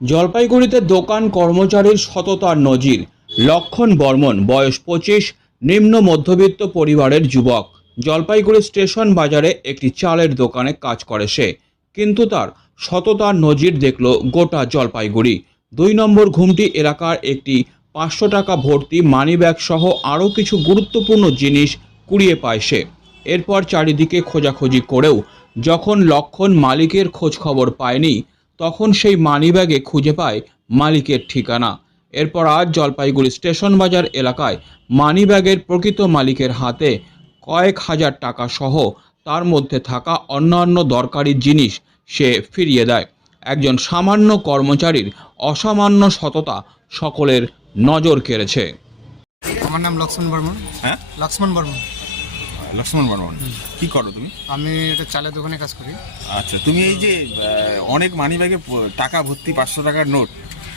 জলপাইগুড়িতে দোকান কর্মচারীর সততার নজির। লক্ষণ বর্মন, বয়স পঁচিশ, নিম্ন মধ্যবিত্ত পরিবারের যুবক। জলপাইগুড়ি স্টেশন বাজারে একটি চালের দোকানে কাজ করে সে। কিন্তু তার সততার নজির দেখল গোটা জলপাইগুড়ি। দুই নম্বর ঘুমটি এলাকার একটি পাঁচশো টাকা ভর্তি মানিব্যাগ সহ আরও কিছু গুরুত্বপূর্ণ জিনিস কুড়িয়ে পায় সে। এরপর চারিদিকে খোঁজাখুঁজি করেও যখন লক্ষণ মালিকের খোঁজ খবর পায়নি তখন সেই মানিব্যাগে খুঁজে পায় মালিকের ঠিকানা। এরপর আজ জলপাইগুড়ি স্টেশন বাজার এলাকায় মানিব্যাগের প্রকৃত মালিকের হাতে কয়েক হাজার টাকা সহ তার মধ্যে থাকা অন্যান্য দরকারি জিনিস সে ফিরিয়ে দেয়। একজন সামান্য কর্মচারীর অসামান্য সততা সকলের নজর কেড়েছে। আমার নাম লক্ষ্মণ বর্মন। হ্যাঁ? লক্ষ্মণ বর্মন। লক্ষ্মণ বর্মন কি করো তুমি? আমি এটা চালের দোকানে কাজ করি। আচ্ছা তুমি এই যে আহ, অনেক মানি ব্যাগে টাকা ভর্তি পাঁচশো টাকার নোট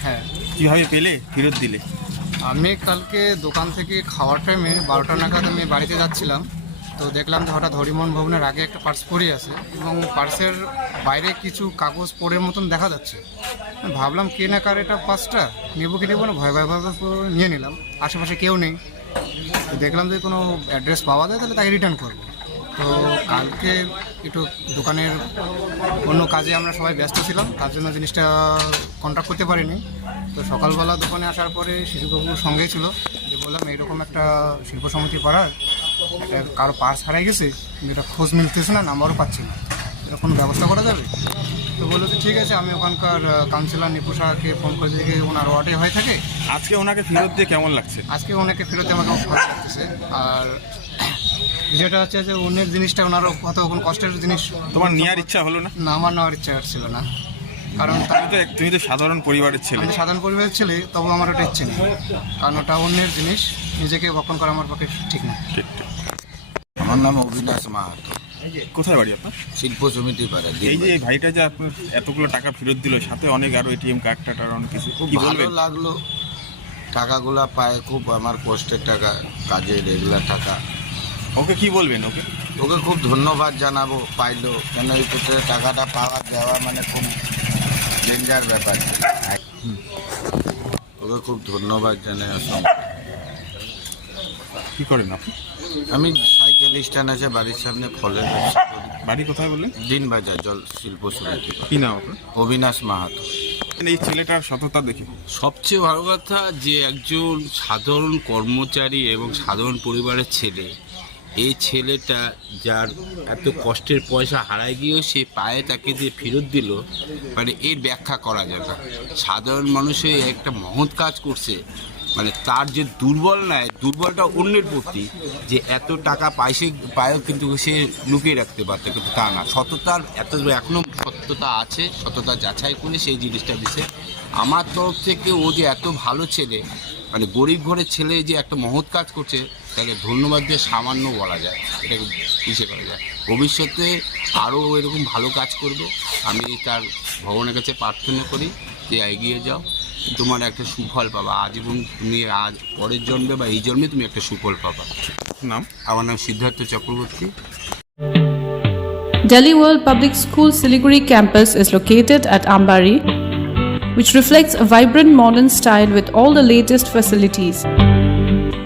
হ্যাঁ। কীভাবে পেলে ফেরত দিলে? আমি কালকে দোকান থেকে খাওয়ার টাইমে বারোটা নাগাদ আমি বাড়িতে যাচ্ছিলাম তো দেখলাম যে হঠাৎ হরিমোহন ভবনের আগে একটা পার্স পড়ে আছে এবং পার্সের বাইরে কিছু কাগজ পড়ের মতন দেখা যাচ্ছে। আমি ভাবলাম কে না কার এটা পার্সটা? নেব কি নেব না? ভয় ভয় ভয় ভয় করে নিয়ে নিলাম। আশেপাশে কেউ নেই। দেখলাম যে কোনো অ্যাড্রেস পাওয়া যায়, তাহলে তাকে রিটার্ন করব। তো কালকে একটু দোকানের অন্য কাজে আমরা সবাই ব্যস্ত ছিলাম, তার জন্য জিনিসটা কন্ট্যাক্ট করতে পারিনি। তো সকালবেলা দোকানে আসার পরে শিশুবাবুর সঙ্গেই ছিল, যে বললাম, এইরকম একটা শিল্প সমিতি পাড়ার, একটা কারও পার্স হারাই গেছে যেটা খোঁজ মিলতেছে না নাম্বারও পাচ্ছি না। কোনো ব্যবস্থা করা যাবে? তো বলল যে ঠিক আছে আমি ওখানকার কাউন্সিলর নিপুষাকে ফোন করে দিকে ওনার ওয়ার্ডে হয়ে থাকে। আজকে ওনাকে ফেরত দিয়ে কেমন লাগছে? আজকে ওনাকে ফেরতে আমাকে ভালো লাগতেছে আর যেটা হচ্ছে যে অন্যের জিনিসটা ওনার কত কোনো কষ্টের জিনিস। তোমার নেওয়ার ইচ্ছা হলো না? না আমার নেওয়ার ইচ্ছা ছিল না। কারণ তার তুমি তো এক- তুমি তো সাধারণ পরিবারের ছেলে। আমি সাধারণ পরিবারের ছেলে তবু আমার ওটা ইচ্ছে নেই। কারণ ওটা অন্যের জিনিস নিজেকে বপন করা আমার পক্ষে ঠিক না। ঠিক ঠিক। আমার নাম অবিনাশ মাহাতো। কোথায় বাড়ি আপনার? শিল্প সমিতি পাড়া এই যে ভাইটা যে আপনার এতগুলো টাকা ফেরত দিল সাথে অনেক আরও এটিএম কার্ড টাটার অনেক কিছু খুব ভালো লাগল। টাকাগুলা পায় খুব আমার কষ্টের টাকা কাজে রেগুলার টাকা। ওকে কি বলবেন ওকে? ওকে খুব ধন্যবাদ জানাব পাইলো। কেন এই ক্ষেত্রে টাকাটা পাওয়া দেওয়া মানে খুব ডেঞ্জার ব্যাপার। ওকে খুব ধন্যবাদ জানাই অসংখ্য। কি করেন আপনি? আমি সাইকেল স্ট্যান্ড আছে বাড়ির সামনে ফলের ব্যবসা করি। বাড়ি কোথায় বললেন? দিন বাজার জল শিল্প সমিতি। কি নাম আপনার? অবিনাশ মাহাতো। এই ছেলেটার সততা দেখে। সবচেয়ে ভালো কথা যে একজন সাধারণ কর্মচারী এবং সাধারণ পরিবারের ছেলে এই ছেলেটা যার এত কষ্টের পয়সা হারায় গিয়েও সে পায়ে তাকে যে ফেরত দিল মানে এর ব্যাখ্যা করা যাবে না। সাধারণ মানুষে একটা মহৎ কাজ করছে মানে তার যে দুর্বল নেয় দুর্বলটা অন্যের প্রতি যে এত টাকা পাইছে, পায়ও কিন্তু সে লুকিয়ে রাখতে পারত, কিন্তু তা না। সততার এত এখনও সত্যতা আছে, সততা যাচাই করে সেই জিনিসটা দিছে। আমার তরফ থেকে ও যে এত ভালো ছেলে মানে গরিব ঘরের ছেলে যে একটা মহৎ কাজ করছে, তাকে ধন্যবাদ দিয়ে সামান্য বলা যায়, এটাকে ইসে করা যায়। ভবিষ্যতে আরও এরকম ভালো কাজ করবে। আমি তার ভগবানের কাছে প্রার্থনা করি যে এগিয়ে যাও। তোমার একটা সুফল পাবা আজীবন তুমি আজ পরের জন্মে বা এই জন্মে তুমি একটা সুফল পাবা নাম আমার নাম Siddharth Chakraborty Delhi World Public School Siliguri campus is located at Ambari, which reflects a vibrant modern style with all the latest facilities.